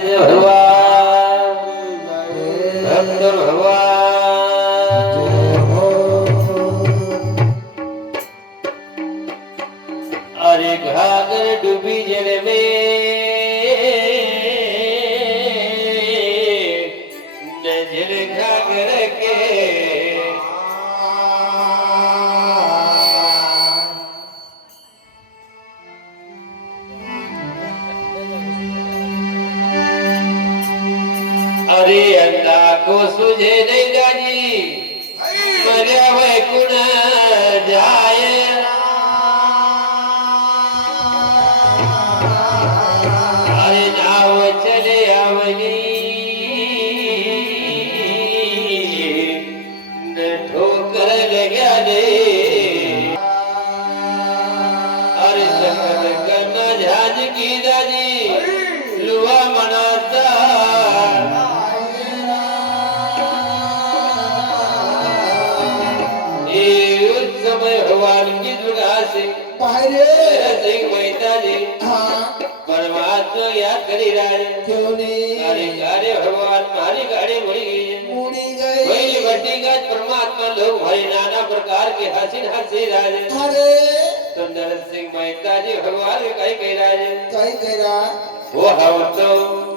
ભગવાન ભક્ત ભગવાન અરે ઘાગર ડૂબી જણે મે નજર ઘાગર કે अरे अंधा को सुझे नहीं जानी मर्या वै कुण जाए अरे नाव चले आवनी न ठोकर लग्या दे अरे सकल करना झाज की दादी लुआ मनाता भगवान की दुर्गा से सिंह मेहता जी परमात्मा याद करी रहा है क्यों नहीं अरे अरे भगवान हमारी गाड़ी मुड़ी गई वही बड्डी का परमात्मा लोग भाई नाना प्रकार के हसीन हंसी राजे अरे सुंदर सिंह मेहता जी भगवान कहीं कह रहा है कहीं कह रहा वो हम तो